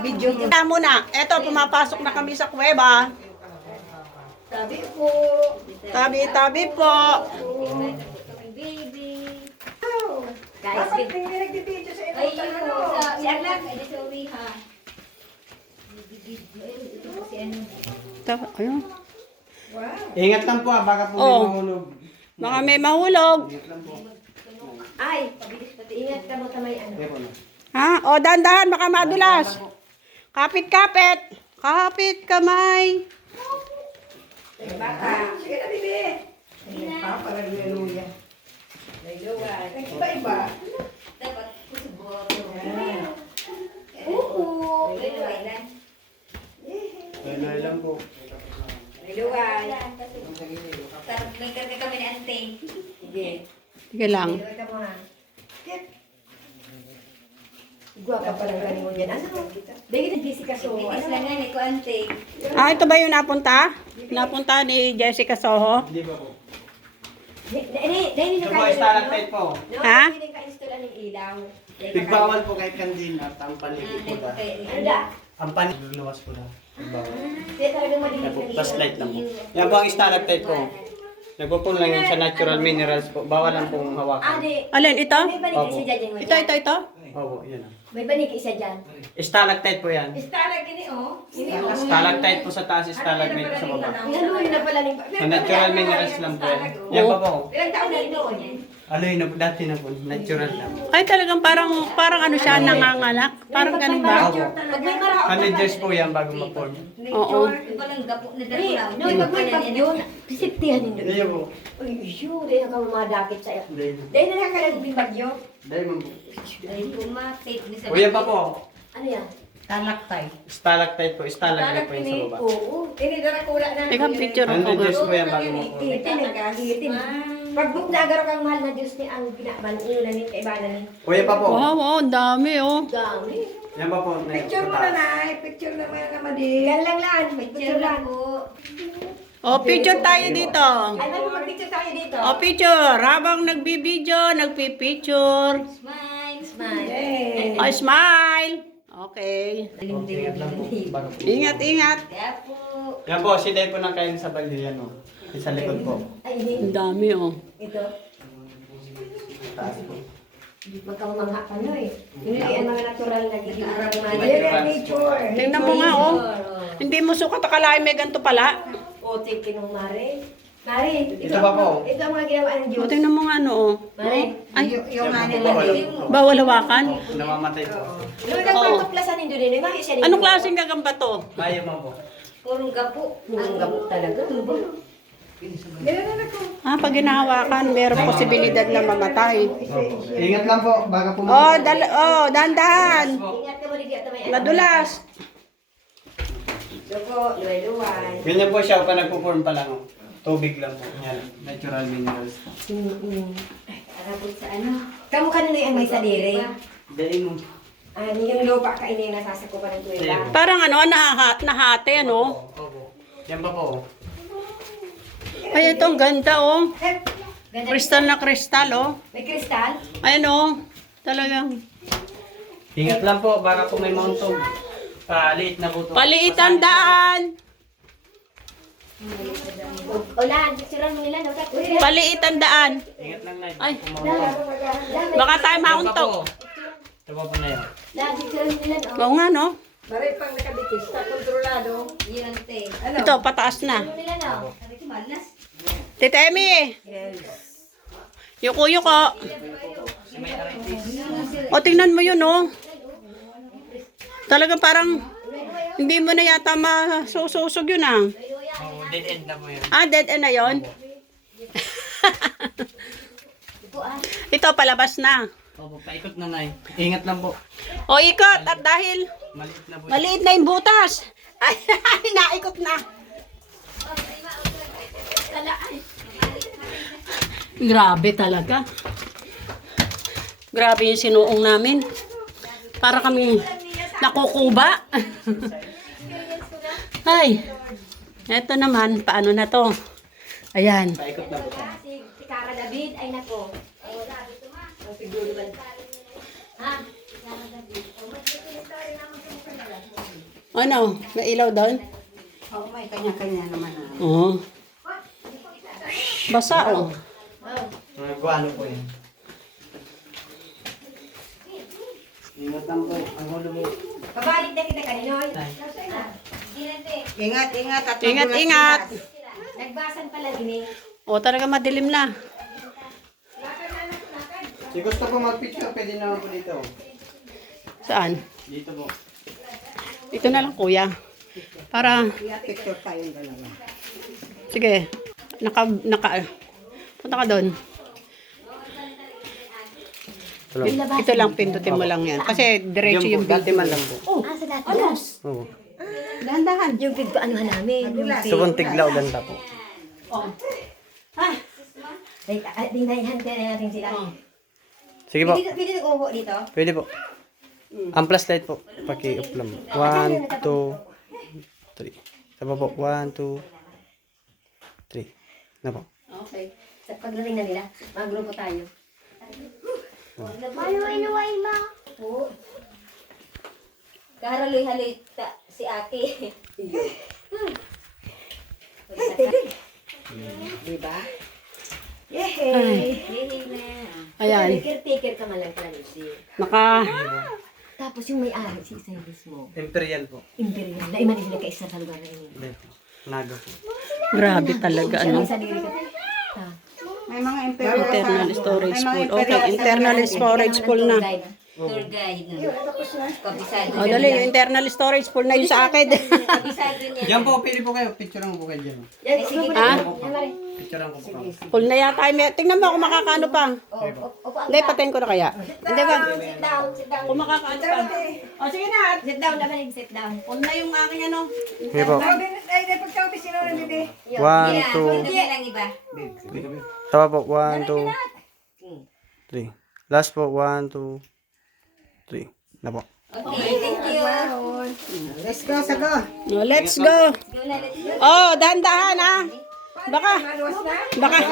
Video muna. Eto, pumapasok na kami sa kuweba. Tabi po. Tabi-tabi po. Baby. Guys, hindi nag-video sa inyo. Si Arlan, ay sa uwi ha. Ito po si ano. Ayun. Ingat lang po baka po may mahulog. Mga may mahulog. Ay, pabilis pati. Ingat ka mo tamay ano. Ha? O, dahan-dahan, baka madulas. Kapit-kapit. Kapit kamay. Baka. Sige na, bibi. Papa, Hallelujah. Hallelujah. Iba-iba. Dapat kusubot. Oo. Hallelujah. Ano lang po. Hallelujah. Tapos may karga kami ni Ante. Sige. Sige lang. Hallelujah ka muna. Guwapa pa lang galing mo dyan. Ano? Dahil nag-Jessica Soho. Bilis lang yan eh, ko Ante. Ah, ito ba yung napunta? Napunta ni Jessica Soho? Hindi pa po. Dahil Ito po ay stalactite po. Ha? Hindi ka-install ng ilaw. Bigbawal po kahit kandila at ang paligid po na. Ano da? Ang panig luwas po na. Bigbawal. Hindi talagang Yan malinis po, ng plus light lang po. Yan po ang stalactite po. Nagpupun lang yan sa natural minerals po. Bawal lang pong hawakan. Ade. Alin, ito? May banig isa dyan. Ito. Opo, yan. May banig isa dyan. Stalactite po yan. Istara gini oh. Stalactite po sa taas, stalagmite po sa baba. Naluloy na pala ng... Sa natural minerals lang po yan. Yan pa po. Ilang taon na ito yan? Aloy na po, dati na po. Natural lang. Ay, talagang parang ano siya, nanganganak. Parang ganun ba? Opo. Pag may maraot 100 years po yan bago ma-form. Oo. Walang gapo na Hey, dalaw. no, pag may bagyo, sisiptihan nyo. Hindi po. Uy, yun, dahil ka mamadakit sa'yo. Hindi. Dahil na nakakalag yung bagyo. Dahil mo po. Ay, pumakit. Kuya pa po. Ano yan? Stalactite po. Stalagmite po yung sa baba. Oo. Hindi na nakula na. Teka, picture ko 100 nga. years po yan bago ma-form. Itin, nagkahitin. Pag buknagaro kang mahal na Diyos ni ang ginaban, inunanin, kaibanan ni. Kuya pa po. Wow, ang dami oh. Dami. Yan pa po. Picture mo na, Nay. Picture na mga kamadi. Gan lang lang. Picture lang. O, picture tayo dito. Ay, may mag-picture tayo dito. O, picture. Habang nagbibideo, nagpipicture. Smile. Smile. O, smile. Okay. Ingat lang po. Bago po. Ingat. Kaya po. Yan po, si Day po nang kain sa balde yan o. Sa likod po. Ay, hindi. Ang dami oh. Ito. Taas po. Magkamamangha ka no eh. Hindi ang mga natural na gigil. Natural. Nature. Tingnan mo nga oh. Hindi mo sukat akalain may ganito pala. O, take ng Mare. Mare, Ito ba po? Ito ang mga ginawa ng O, Diyos. tingnan mo nga ano oh. Mare. Ay, Yung ano po. bawal hawakan. Namamatay po. Nung nagpagtuklasan nindo din, may siya Anong klaseng gagamba to? Ayaw mo po. Purong gapo. Ang gamot talaga. Ah, pag ginahawakan, meron posibilidad na mamatay. Ingat lang po. Baga po. Dahan-dahan. Ingat ka mo ligya tamay. Nadulas. Loko, luway-luway. Ganyan po siya. Pa nagpo-form pa lang. Tubig lang po. Yan. Natural minerals. Arabot sa ano. Kamu ka na yung may sadiri. Dali mo. Yung lupa ka ini nasasakupan ng tuwela. Parang ano, nahati ano. Opo. Yan pa po. Ay, ito ang ganda oh. Ganda. Kristal na kristal oh. May kristal? Ayan oh. Talagang. Ingat lang po. Baka po may mountog. Liit na buto. Paliit ang daan. Ulan, picturean mo nila. Paliit ang daan. Ingat lang na. Ay. Mountog. Baka tayo Yan pa mauntog. po. Ito pa po na yun. Picturean mo nila. Oo nga no. Maray pang nakabikis, sa kontrolado. Yun ang te. Ito, pataas na. Ano nila na? Sabi ko, malas. Tita Emmy. Yes. Yuko. Si may arthritis. O, tingnan mo yun oh. Talagang parang hindi mo na yata masususog yun ah. Oh, dead end na po yun. Ah, dead end na yun? Ito, palabas na. Opo, paikot na na. Ingat lang po. O, ikot. At dahil Maliit na po. maliit na yung butas. Ay, naikot na. Grabe talaga. Grabe yung sinuong namin. Para kami nakukuba. Ay, eto naman, paano na to? Ayan. Paikot na po siya. Si Cara David ay nako. Ano? Nailaw doon? Oo, may kanya-kanya naman. Oo. Basa, oh. Mga guano po yan. Ingat lang po. Ang hulo mo. Pabalik na kita kaninoy. Ingat, ingat. At Ingat, magulat ingat. sila. Nagbasan pala gini. O, talaga madilim na. Si gusto po mag-picture, pwede naman po dito. Saan? Dito po. Ito na lang, kuya. Para, Picture tayong dalawa. sige. Punta ka doon. Ito lang, pindutin mo lang yan. Kasi diretso yung video. man lang po. Sa dati. Oo. Dahan-dahan. Yung big anuhan namin. Nagulat. Subong tiglaw ganda po. Dinahan ka na natin sila. Sige po. Pwede nag-uho dito? Pwede po. Ang plus light po. Paki-up lang. 1, 2, 3. Saba po. 1, 2, 3. Na po. Okay. Sa pagdating na nila, mga grupo tayo. Maluway-luway ma. Oo. Kahaloy-haloy si Aki. Diba? Yehey! Ayan. Tikir-tikir ka man lang pala, Lucy. Tapos yung may-ari, si isa mismo. Imperial po. Imperial. Naiman sila kaisa sa lugar na ini. Hindi po. Naga po. Grabe talaga, ano. Sa diri ka. May mga imperial. Internal storage May mga pool. imperial Okay, sa internal Manila. storage pool na. Tour guide na. Kabisado O, dali, yung internal storage pool na yung sa akin. Kabisado niya. Diyan po, pili po kayo. Picturean ko kayo dyan. Yan, sige, Ha? Picturean ko po. Pool na yata. Tingnan mo kung makakaano pa. Hindi, patayin ko na kaya. Hindi ba? Sit down, sit down. Kung makakaano pa. O, sige na. Sit down naman, sit down. Pool na yung aking ano. Sige po. Ay, pagkabi sila rin dito. 1, Yeah, 2, hindi lang iba. Tawa po. 1, 2, 3. Last po. 1, 2, 3. Na po. Okay, thank you. Let's go, sago. No, let's go. Go na, let's go. Oh, dahan-dahan ha. Baka. Maluwas na. Baka.